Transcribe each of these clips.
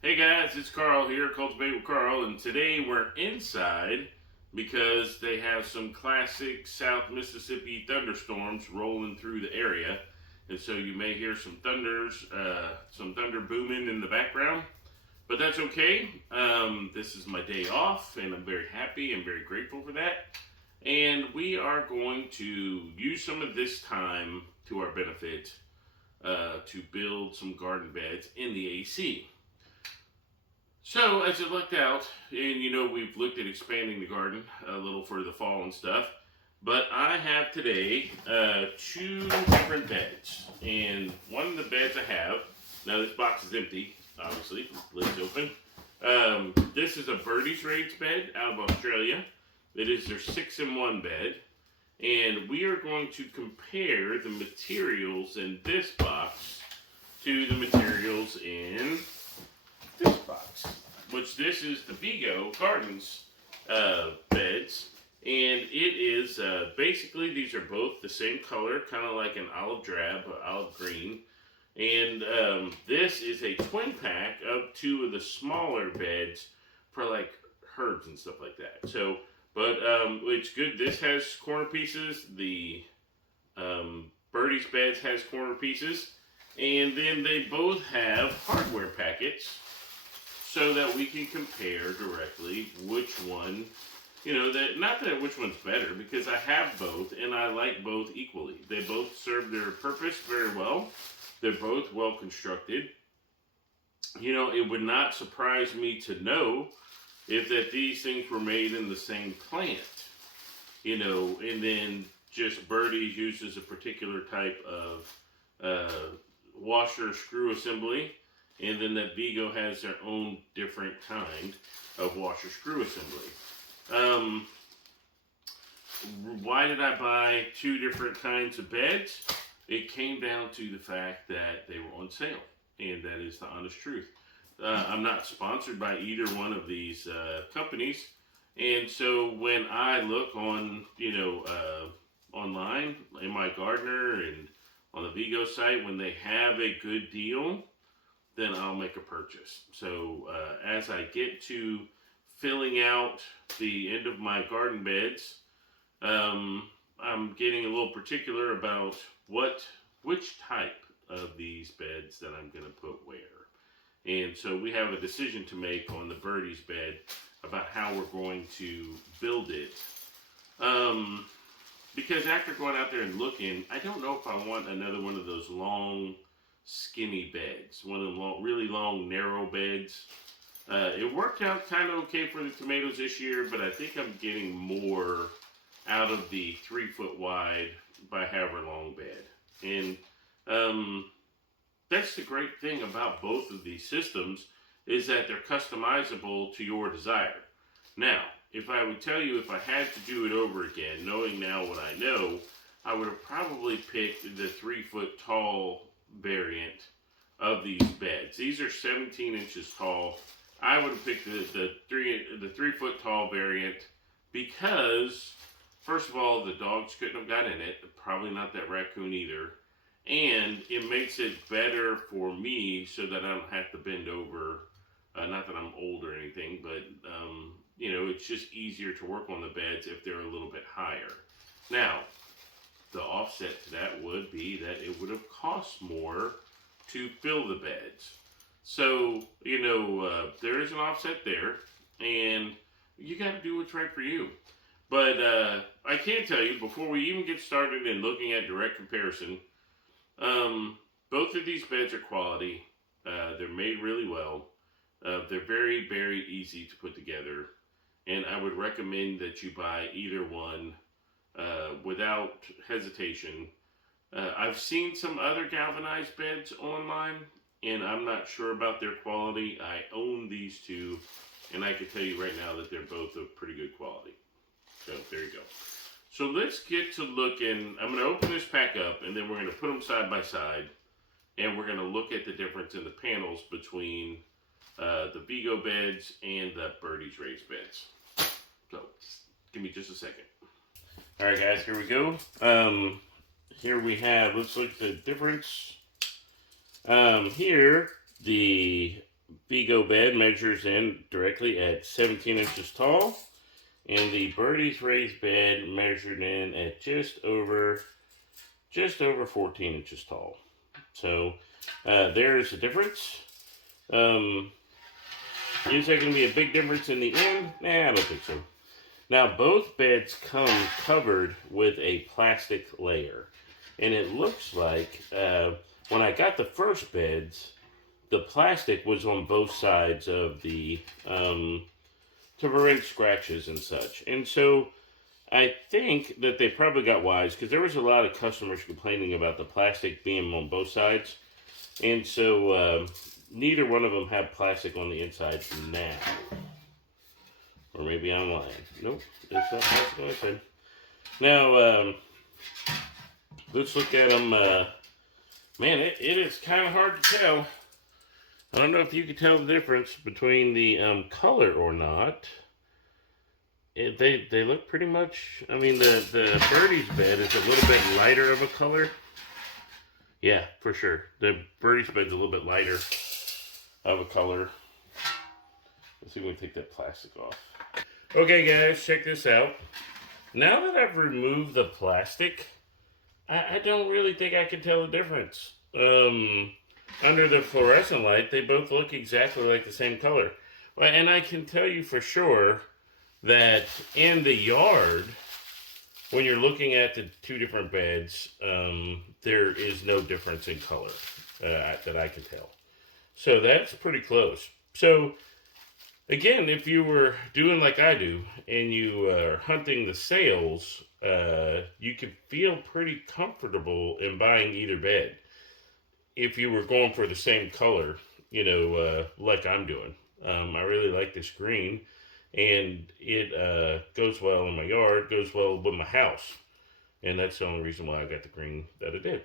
Hey guys, it's Carl here, Cultivate with Carl, and today we're inside because they have some classic South Mississippi thunderstorms rolling through the area, and so you may hear some thunder booming in the background, but that's okay. This is my day off, and I'm very happy and very grateful for that. And we are going to use some of this time to our benefit to build some garden beds in the AC. So, as it looked out, and we've looked at expanding the garden a little for the fall and stuff, but I have today two different beds. And one of the beds I have, now this box is empty, obviously, lid's open. This is a Birdies raised bed out of Australia. It is their 6-in-1 bed. And we are going to compare the materials in this box to the materials in this box, which this is the Vigo Gardens beds, and it is basically these are both the same color, kind of like an olive drab, olive green, and this is a twin pack of two of the smaller beds for like herbs and stuff like that. So, but it's good. This has corner pieces. The Birdie's beds has corner pieces, and then they both have hardware packets so that we can compare directly which one, that not that which one's better, because I have both and I like both equally. They both serve their purpose very well. They're both well constructed. It would not surprise me to know if that these things were made in the same plant, and then just Birdie uses a particular type of washer screw assembly, and then that Vigo has their own different kind of washer screw assembly. Why did I buy two different kinds of beds? It came down to the fact that they were on sale, and that is the honest truth. I'm not sponsored by either one of these companies, and so when I look on, online in my gardener and on the Vigo site, when they have a good deal, then I'll make a purchase. So as I get to filling out the end of my garden beds, I'm getting a little particular about which type of these beds that I'm going to put where. And so we have a decision to make on the Birdies bed about how we're going to build it. Because after going out there and looking, I don't know if I want another one of those long, skinny beds, one of them really long, narrow beds. It worked out kind of okay for the tomatoes this year, but I think I'm getting more out of the 3-foot wide by however long bed. And that's the great thing about both of these systems, is that they're customizable to your desire. Now, if I would tell you if I had to do it over again, knowing now what I know, I would have probably picked the 3-foot tall variant of these beds. These are 17 inches tall. I would have picked the 3-foot tall variant because, first of all, the dogs couldn't have got in it. Probably not that raccoon either. And it makes it better for me so that I don't have to bend over. Not that I'm old or anything, but it's just easier to work on the beds if they're a little bit higher. Now, the offset to that would be that it would have cost more to fill the beds. So, there is an offset there, and you got to do what's right for you. But I can tell you, before we even get started in looking at direct comparison, both of these beds are quality. They're made really well. They're very, very easy to put together, and I would recommend that you buy either one without hesitation. I've seen some other galvanized beds online, and I'm not sure about their quality. I own these two, and I can tell you right now that they're both of pretty good quality. So there you go. So let's get to looking. I'm going to open this pack up, and then we're going to put them side by side, and we're going to look at the difference in the panels between the Vigo beds and the Birdies raised beds. So give me just a second. All right, guys, here we go. Here we have, let's look at the difference. Here, the Vigo bed measures in directly at 17 inches tall, and the Birdies raised bed measured in at just over 14 inches tall. So there's a difference. Is there going to be a big difference in the end? Nah, I don't think so. Now, both beds come covered with a plastic layer. And it looks like when I got the first beds, the plastic was on both sides of the, to prevent scratches and such. And so I think that they probably got wise, because there was a lot of customers complaining about the plastic being on both sides. And so neither one of them have plastic on the inside now. Or maybe I'm lying. Nope, it's not plastic on the inside. Now, let's look at them. Man, it is kind of hard to tell. I don't know if you can tell the difference between the color or not. They look pretty much, I mean, the Birdie's bed is a little bit lighter of a color. Yeah, for sure. The Birdie's bed's a little bit lighter of a color. Let's see if we can take that plastic off. Okay, guys, check this out. Now that I've removed the plastic, I don't really think I can tell the difference. Under the fluorescent light, they both look exactly like the same color. And I can tell you for sure that in the yard, when you're looking at the two different beds, there is no difference in color that I can tell. So that's pretty close. So again, if you were doing like I do and you are hunting the sales, you could feel pretty comfortable in buying either bed if you were going for the same color, like I'm doing. I really like this green, and it goes well in my yard, goes well with my house, and that's the only reason why I got the green that I did.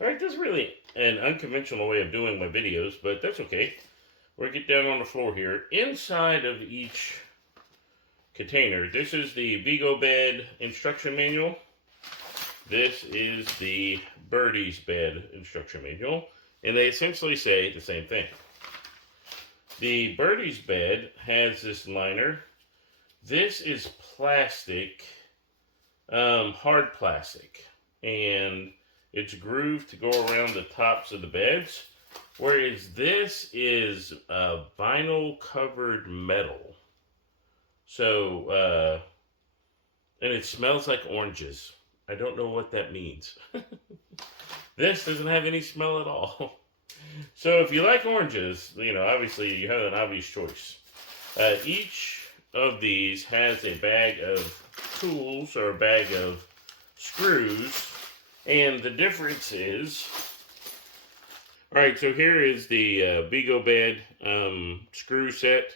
All right, this is really an unconventional way of doing my videos, but that's okay. We'll get down on the floor here. Inside of each container, this is the Vigo bed instruction manual. This is the Birdie's bed instruction manual, and they essentially say the same thing. The Birdie's bed has this liner. This is plastic, hard plastic, and it's grooved to go around the tops of the beds, whereas this is vinyl covered metal. So, and it smells like oranges. I don't know what that means. This doesn't have any smell at all. So if you like oranges, obviously you have an obvious choice. Each of these has a bag of tools or a bag of screws, and the difference is, alright, so here is the Vigo bed screw set,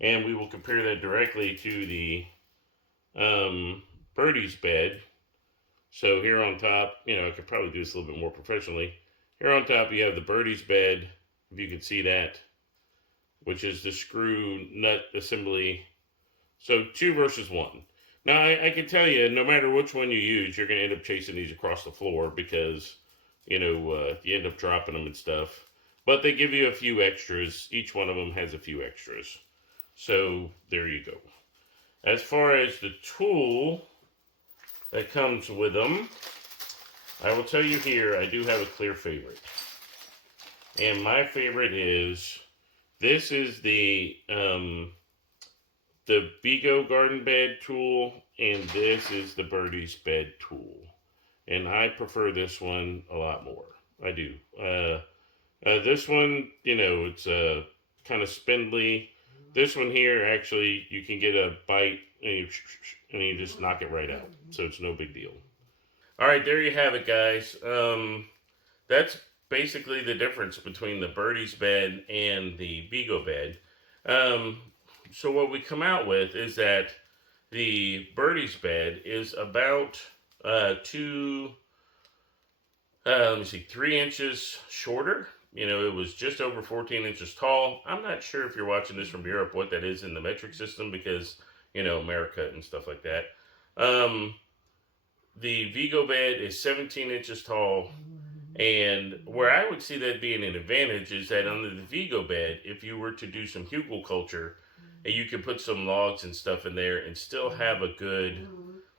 and we will compare that directly to the Birdie's bed. So here on top, I could probably do this a little bit more professionally. Here on top you have the Birdie's bed, if you can see that, which is the screw nut assembly. So 2 versus 1. Now I can tell you, no matter which one you use, you're going to end up chasing these across the floor because, you end up dropping them and stuff. But they give you a few extras. Each one of them has a few extras. So there you go. As far as the tool that comes with them, I will tell you here, I do have a clear favorite. And my favorite is, this is the Vigo garden bed tool, and this is the Birdie's bed tool. And I prefer this one a lot more. I do. This one, it's kind of spindly. This one here, actually, you can get a bite and you just knock it right out. So it's no big deal. All right, there you have it, guys. That's basically the difference between the Birdie's bed and the Vigo bed. So what we come out with is that the Birdie's bed is about 3 inches shorter. It was just over 14 inches tall. I'm not sure if you're watching this from Europe what that is in the metric system because, America and stuff like that. The Vigo bed is 17 inches tall, And where I would see that being an advantage is that under the Vigo bed, if you were to do some hugelkultur, and you could put some logs and stuff in there and still have a good,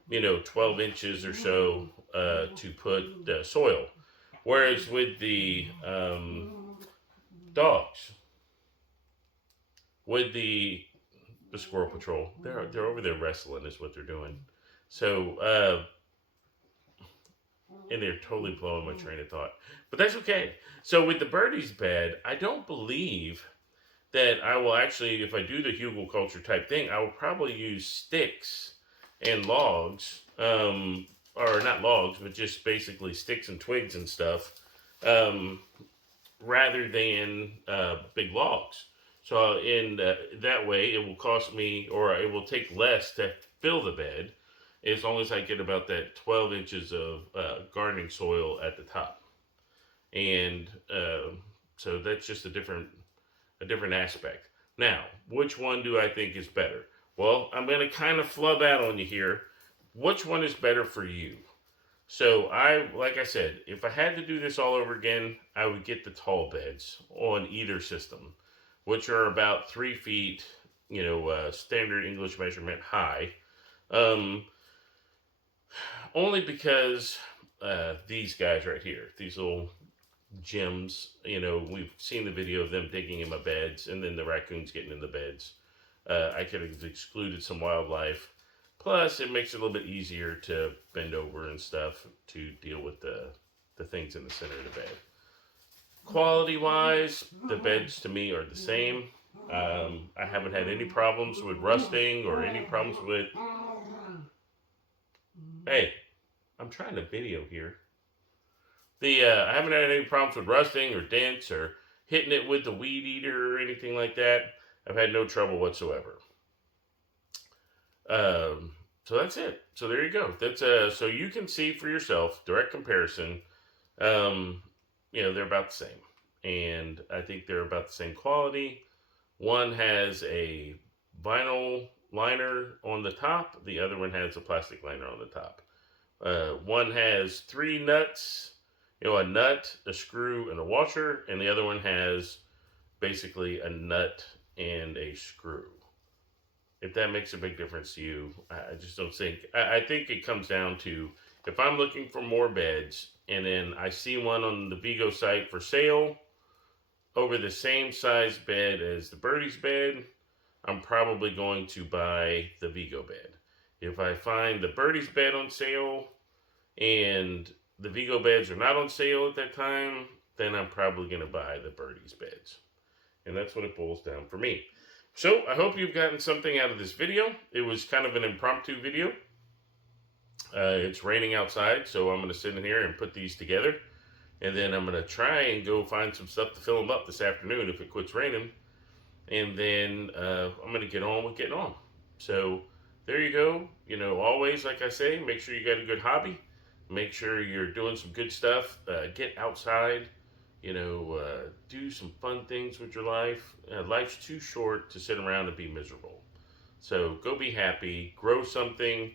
12 inches or so to put soil. Whereas with the dogs, with the squirrel patrol, they're over there wrestling is what they're doing. So and they're totally blowing my train of thought, but that's okay. So with the birdies bed, I don't believe that I will actually, if I do the hugelkultur type thing, I will probably use sticks and logs, or not logs, but just basically sticks and twigs and stuff, um, rather than big logs. So in that way, it will cost me, or it will take less to fill the bed, as long as I get about that 12 inches of gardening soil at the top. And so that's just a different aspect. Now, which one do I think is better? Well, I'm going to kind of flub out on you here. Which one is better for you? So like I said, if I had to do this all over again, I would get the tall beds on either system, which are about 3 feet, standard English measurement high. Only because these guys right here, these little gems, we've seen the video of them digging in my beds and then the raccoons getting in the beds. I could have excluded some wildlife. Plus, it makes it a little bit easier to bend over and stuff to deal with the things in the center of the bed. Quality wise, the beds to me are the same. I haven't had any problems with rusting or any problems with. Hey, I'm trying to video here. I haven't had any problems with rusting or dents or hitting it with the weed eater or anything like that. I've had no trouble whatsoever. So that's it. So there you go. That's so you can see for yourself, direct comparison. They're about the same, and I think they're about the same quality. One has a vinyl liner on the top. The other one has a plastic liner on the top. One has 3 nuts, a nut, a screw, and a washer, and the other one has basically a nut and a screw. If that makes a big difference to you, I just don't think. I think it comes down to, if I'm looking for more beds and then I see one on the Vigo site for sale over the same size bed as the Birdies bed, I'm probably going to buy the Vigo bed. If I find the Birdies bed on sale and the Vigo beds are not on sale at that time, then I'm probably going to buy the Birdies beds. And that's what it boils down for me. So I hope you've gotten something out of this video. It was kind of an impromptu video. It's raining outside, so I'm going to sit in here and put these together. And then I'm going to try and go find some stuff to fill them up this afternoon if it quits raining. And then I'm going to get on with getting on. So there you go. Always, like I say, make sure you got a good hobby. Make sure you're doing some good stuff. Get outside. Do some fun things with your life. Life's too short to sit around and be miserable. So go be happy, grow something,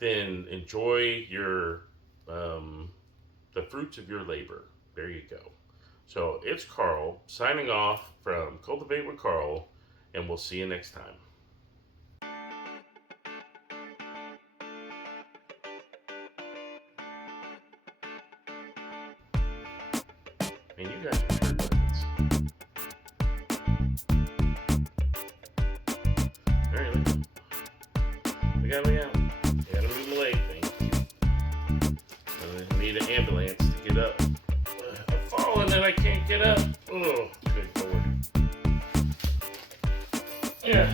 then enjoy your the fruits of your labor. There you go. So it's Carl signing off from Cultivate with Carl, and we'll see you next time. Man, you guys are sure buttons. Alright, look out. Look out. I gotta move my leg thing. I need an ambulance to get up. I'm falling and I can't get up. Oh, good Lord. Yeah.